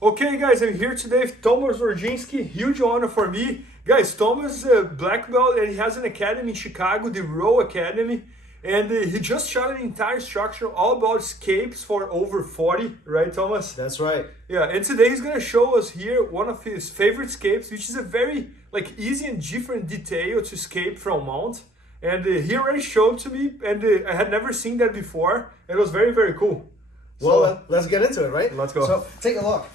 Okay, guys, I'm here today with Thomas Rozdzynski. Huge honor for me. Guys, Thomas is a black belt and he has an academy in Chicago, the Row Academy. And he just shot an entire structure all about escapes for over 40, right, Thomas? That's right. Yeah, and today he's gonna show us here one of his favorite escapes, which is a very easy and different detail to escape from mount. And he already showed to me, and I had never seen that before. It was very, very cool. Well, let's get into it, right? Let's go. So take a look.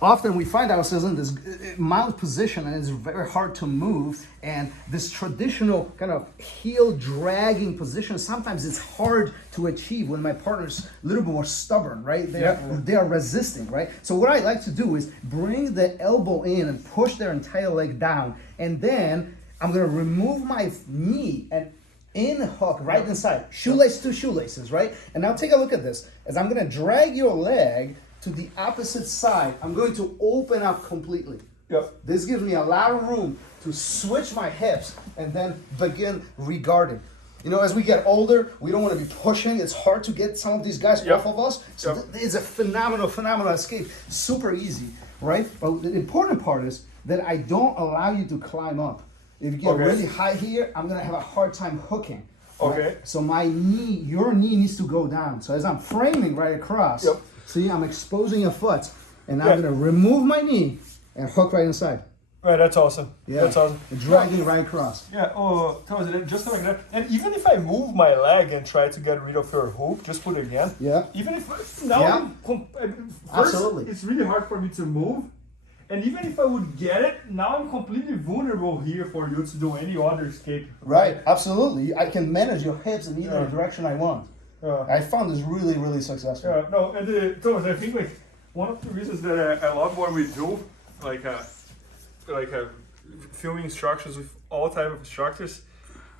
Often we find ourselves in this mount position and it's very hard to move, and this traditional kind of heel dragging position, sometimes it's hard to achieve when my partner's a little bit more stubborn, right? They are resisting, right? So what I like to do is bring the elbow in and push their entire leg down, and then I'm gonna remove my knee and in hook right inside, shoelace to shoelaces, right? And now take a look at this. As I'm gonna drag your leg to the opposite side, I'm going to open up completely. Yep. This gives me a lot of room to switch my hips and then begin regarding. You know, as we get older, we don't want to be pushing. It's hard to get some of these guys off of us. So it's a phenomenal escape. Super easy, right? But the important part is that I don't allow you to climb up. If you get really high here, I'm gonna have a hard time hooking. Right? Okay. So my knee, your knee needs to go down. So as I'm framing right across, see, I'm exposing a foot, and I'm gonna remove my knee and hook right inside. Right, that's awesome. Yeah, that's awesome. And dragging right across. Yeah, Thomas, just like that. And even if I move my leg and try to get rid of your hook, just put it again. Yeah. Even if now, Absolutely, it's really hard for me to move. And even if I would get it, now I'm completely vulnerable here for you to do any other escape. Right, absolutely. I can manage your hips in either direction I want. I found this really, really successful. Yeah, no, and Thomas, I think one of the reasons that I love what we do, filming instructions with all type of instructors,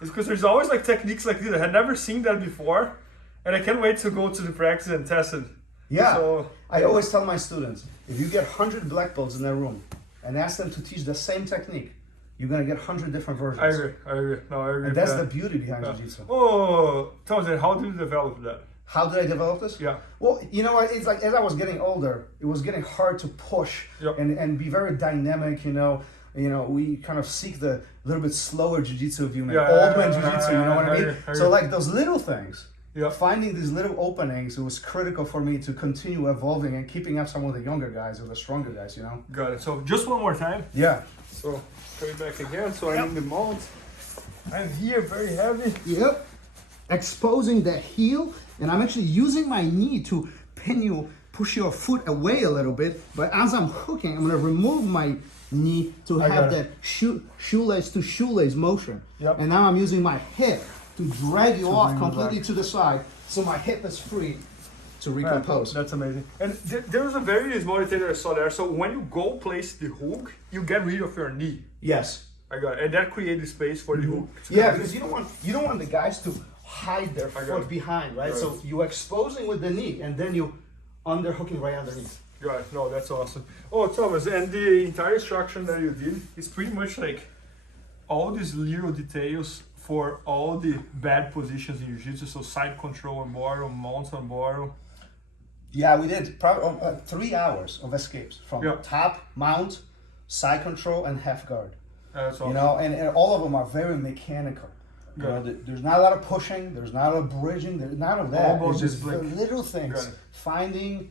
is because there's always techniques like this. I had never seen that before, and I can't wait to go to the practice and test it. Yeah, so, I always tell my students, if you get 100 black belts in their room and ask them to teach the same technique, you're gonna get 100 different versions. I agree. No, I agree. And that's the beauty behind Jiu-Jitsu. Oh, Thomas, how did you develop that? How did I develop this? Yeah. Well, you know what? It's like as I was getting older, it was getting hard to push and be very dynamic. You know, we kind of seek the little bit slower Jiu-Jitsu view, old man Jiu-Jitsu. You know what I mean? So like those little things. Finding these little openings, it was critical for me to continue evolving and keeping up some of the younger guys or the stronger guys, you know? Got it. So just one more time. Yeah. So coming back again, so I'm in the mount. I'm here, very heavy. Yep. Exposing the heel, and I'm actually using my knee to pin you, push your foot away a little bit, but as I'm hooking, I'm gonna remove my knee to have that shoelace to shoelace motion. And now I'm using my hip to drag you off completely to the side, so my hip is free to recompose. That's amazing. And there was a very small detail that I saw there. So when you go place the hook, you get rid of your knee. Yes. I got it. And that creates space for the hook. Yeah, because you don't want the guys to hide their foot behind, right? So you exposing with the knee, and then you underhooking right underneath. Right. No, that's awesome. Oh, Thomas, and the entire instruction that you did is pretty much all these little details for all the bad positions in Jiu-Jitsu, so side control on borrow, mount on borrow. Yeah, we did probably 3 hours of escapes from top, mount, side control, and half guard. That's awesome. You know, and all of them are very mechanical. You know, there's not a lot of pushing, there's not a lot of bridging, there's none of that. It's just little things, finding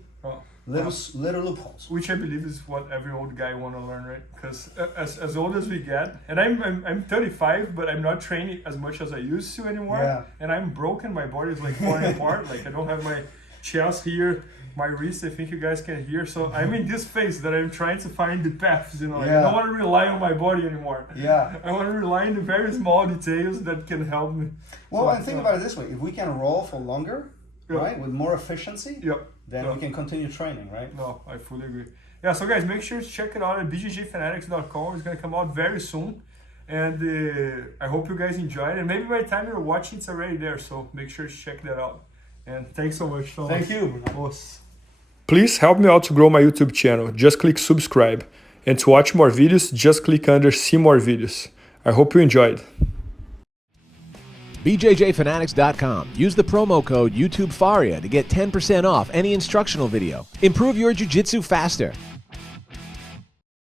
little loopholes. Which I believe is what every old guy want to learn, right? Because as old as we get, and I'm 35, but I'm not training as much as I used to anymore. Yeah. And I'm broken. My body is falling apart. I don't have my chest here, my wrist. I think you guys can hear. So I'm in this phase that I'm trying to find the paths. You know, I don't want to rely on my body anymore. Yeah. I want to rely on the very small details that can help me. Well, and think about it this way: if we can roll for longer, right, with more efficiency, then we can continue training, right? No, I fully agree. Yeah, so guys, make sure to check it out at IBJJFanatics.com. It's going to come out very soon. And I hope you guys enjoyed it. And maybe by the time you're watching, it's already there. So make sure to check that out. And thanks so much, Thomas. Thank you. Please help me out to grow my YouTube channel. Just click subscribe. And to watch more videos, just click under see more videos. I hope you enjoyed. BJJFanatics.com. Use the promo code YouTubeFaria to get 10% off any instructional video. Improve your jiu-jitsu faster.